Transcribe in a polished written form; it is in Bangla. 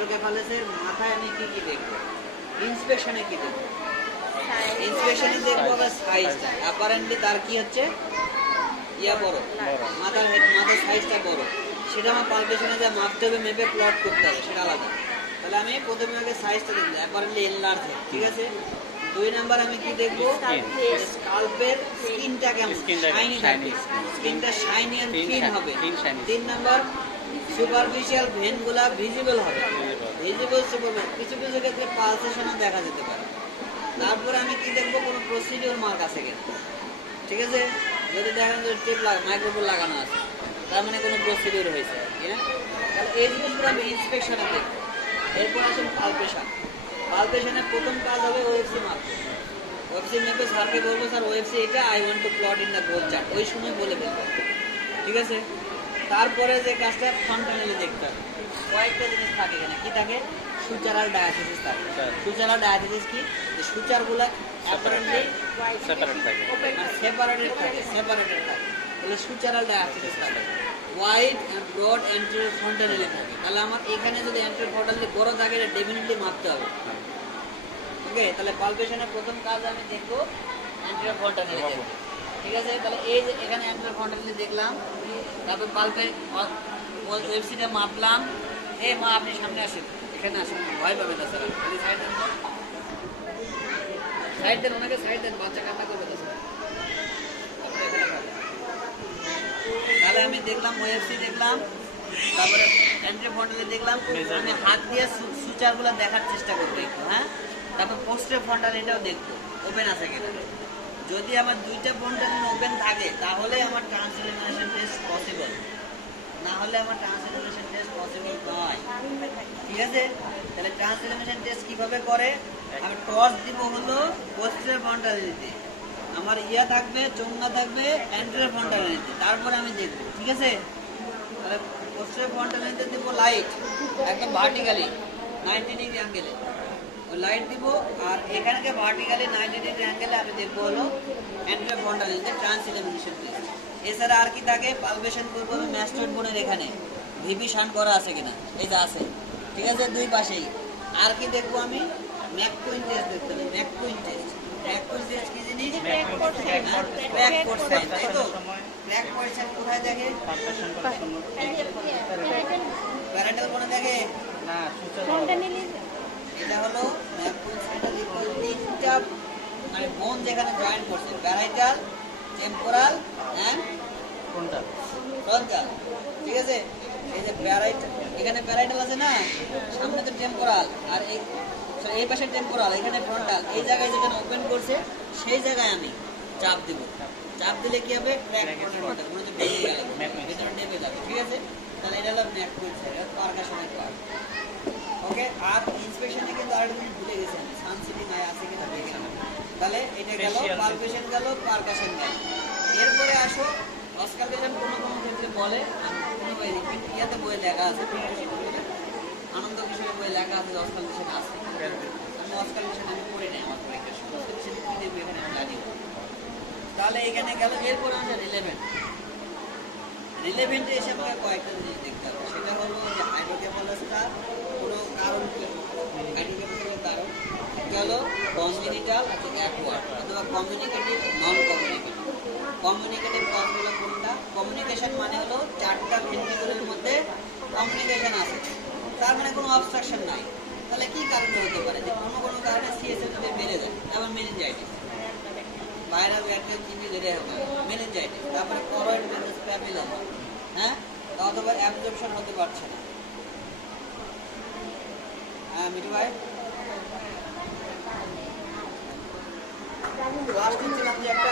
হাইড্রোকেফালাসের মাথায় আমি কি কি দেখবো? ইন্সপেকশনে কি দেখবো? ইন্সপেকশনে দেখবো সাইজটা। অ্যাপারেন্টলি তার কি হচ্ছে ইয়া বড়, মাথার সাইজটা বড়, সেটা আমার পালপেশনে যা মাপতে হবে, মেপে প্লট করতে হবে, সেটা আলাদা। তাহলে আমি প্রথমে আগে সাইজটা দেখবো, অ্যাপারেন্টলি এনলার্জ, ঠিক আছে। 2 নাম্বার আমি কি দেখবো? স্কাল্পের স্কিনটা কেমন, শাইনি থাকবে, স্কিনটা শাইনি এন্ড থিন হবে। 3 নাম্বার সুপারফিশিয়াল ভেনগুলা ভিজিবল হবে, ভিজিবল সুপারফিশিয়াল, কিছু কিছু ক্ষেত্রে পালসেশনও দেখা যেতে পারে। তারপরে আমি কি দেখবো? কোনো প্রসিডিওর মার্ক আছে কিনা, ঠিক আছে। যদি দেখেন যে টিপ মাইক্রোফোন লাগানো আছে, তার মানে কোনো প্রসিডিওর হয়েছে, হ্যাঁ। তাহলে এই জিনিসগুলো আমি ইন্সপেকশনে দেখবো। এরপর আসেন পালপেশন। পালপেশনের প্রথম কাজ হবে ওএফসি মাপ। ওএফসি মেপে স্যারকে বলবো, স্যার ওএফসি এটা, I want to plot in the goal chart, ওই সময় বলে ফেলবো, ঠিক আছে। তারপরে যে কাজটা ফাংশনালি দেখতে হবে, কয়েকটা জিনিস থাকে এখানে। কি থাকে? সুচারাল ডায়াথিসিস থাকে। সুচারাল ডায়াথিসিস কি? যে সুচারগুলো অ্যাপারেন্টলি সেপারেটেড থাকে, সেপারেটেড থাকে, বলে সুচারাল ডায়াথিসিস থাকে। ওয়াইড এন্ড ব্রড অ্যান্টেরিয়র ফ্রন্টালি থাকে। তাহলে আমার এখানে যদি অ্যান্টেরিয়র ফ্রন্টালি বড় থাকে, এটা ডেফিনেটলি মাপতে হবে, ওকে। তাহলে পালপেশনের প্রথম কাজ আমি দেখবো অ্যান্টেরিয়র ফ্রন্টালি দেখবো, ঠিক আছে। তাহলে এই যে এখানে অ্যান্টেরিয়র ফ্রন্টালি দেখলাম, তারপর পালপে ওয়েবসিটে মাপলাম। এই মা আপনি সামনে আসেন, এখানে আসেন, ভয় পাবেন না স্যার। সাইড দেন, সাইড দেন, ওনাকে সাইড দেন, বাচ্চা কান্না করবে না স্যার। তাহলে আমি দেখলাম ওয়েবসি দেখলাম, তারপরে অ্যান্টেরিয়র ফ্রন্টালি দেখলাম। আমি হাত দিয়ে সুচারগুলো দেখার চেষ্টা করবো একটু, হ্যাঁ। তারপর পোস্টের ফ্রন্টাল এটাও দেখবো ওপেন আছে কিনা। যদি আমার দুইটা ফ্রন্টাল ওপেন থাকে, তাহলে আমার ট্রান্সইলুমিনেশন টেস্ট পসিবল, না হলে আমার ট্রান্সইলুমিনেশন টেস্ট পসিবল নয়, ঠিক আছে। তাহলে ট্রান্সইলুমিনেশন টেস্ট কিভাবে করে? আমি টস দিব হলো পোস্টের ফ্রন্টালিতে, আমার ইয়া থাকবে, চোঙা থাকবে অ্যান্টেরিয়র ফ্রন্টালিতে, তারপরে আমি দেখবো, ঠিক আছে। তাহলে পোস্টের ফ্রন্টালিতে দিব লাইট একদম ভার্টিক্যালি 90 ডিগ্রি অ্যাঙ্গেলে, লাইট দিব। আর এখানে ভার্টিক্যালি 90 ডিগ্রি অ্যাঙ্গেলে আমি দেখবো হলো অ্যান্টেরিয়র ফ্রন্টালিতে ট্রান্সইলুমিনেশন টেস্ট। এছাড়া আর কি থাকে? পালপেশন করবো আমি ম্যাস্টয়েড বোনের এখানে, ভিপি শান্ট করা আছে কিনা, এই যে আছে, ঠিক আছে, দুই পাশেই। আর কি দেখবো আমি? ম্যাককুইন টেস্ট দেখতে হবে, ম্যাককুইন টেস্ট। ম্যাককুইন টেস্ট কি জিনিস? ব্যাকওয়ার্ড সাইন, তাই তো। ব্যাকওয়ার্ড সাইন কোথায় দেখে? প্যারাটাল বোনে দেখে না, এটা হলো ম্যাককুইন সাইনটা দেখবো। তিনটা মানে বোন যেখানে জয়েন করছে, প্যারাইটাল, টেম্পোরাল এন্ড ফ্রন্টাল, ঠিক আছে। এই যে প্যারাইটাল, এখানে প্যারাইটাল আছে না, সামনে তো টেম্পোরাল, আর এই পাশে টেম্পোরাল, এখানে ফ্রন্টাল। এই জায়গায় যেখানে ওপেন করছে, সেই জায়গায় আমি চাপ দিব। চাপ দিলে কি হবে? ক্র্যাক ফ্রন্টাল, মনে হচ্ছে ভেঙে গেল, ভিতরে নেমে যাবে, ঠিক আছে। তাহলে এটা হলো ম্যাককুইন সাইন, পারকাশনের পার্ট, ওকে। আর ইন্সপেকশনে কিন্তু আরেকটা জিনিস ভুলে গেছি আমি, সানসিটিং আই আছে কিনা দেখলাম। তাহলে এটা গেল পালপেশন, গেল পারকাশন গেল। এরপরে আসো অস্কালটেশন। কোনো কোনো ক্ষেত্রে বলে, কোনো ইয়াতে বইয়ে লেখা আছে, আনন্দ কিশোরের বইয়ে লেখা আছে অস্কালটেশন আছে। আমি অস্কালটেশন আমি পড়ি নাই, আমার পরীক্ষার সময় অস্কালটেশন কি দেখবো এখানে আমি জানি। তাহলে এখানে গেল। এরপরে আমাদের রিলেভেন্টে এসে আমাকে কয়েকটা জিনিস দেখতে হবে। সেটা হলো যে হাইড্রোকেফালাসটা কোনো কারণ কি, হাইড্রোকেফালাসের কারণ একটা হলো কনজেনিটাল অ্যাকোয়ার্ড অথবা কমিউনিকেটিভ, নন কমিউনিকেটিভ। কমিউনিকেটিভ কজগুলো কোনটা? কমিউনিকেশন মানে হলো চারটা ভেন্ট্রিকুলের মধ্যে কমিউনিকেশন আছে, তার মানে কোনো অবস্ট্রাকশন নাই। তাহলে কি কারণে হতে পারে? যে কোনো কোনো কারণে সিএসএফ যদি বেড়ে যায়, যেমন মেনিনজাইটিস, ভাইরাল ব্যাকটেরিয়া চিনি ধরে হবে মেনিনজাইটিস, তারপরে করয়েড ভেনাস প্যাপিলোমা, হ্যাঁ, অথবা অ্যাবজর্পশন হতে পারছে না। হ্যাঁ মিঠু ভাই, লাস্ট ছিলাম যে একটা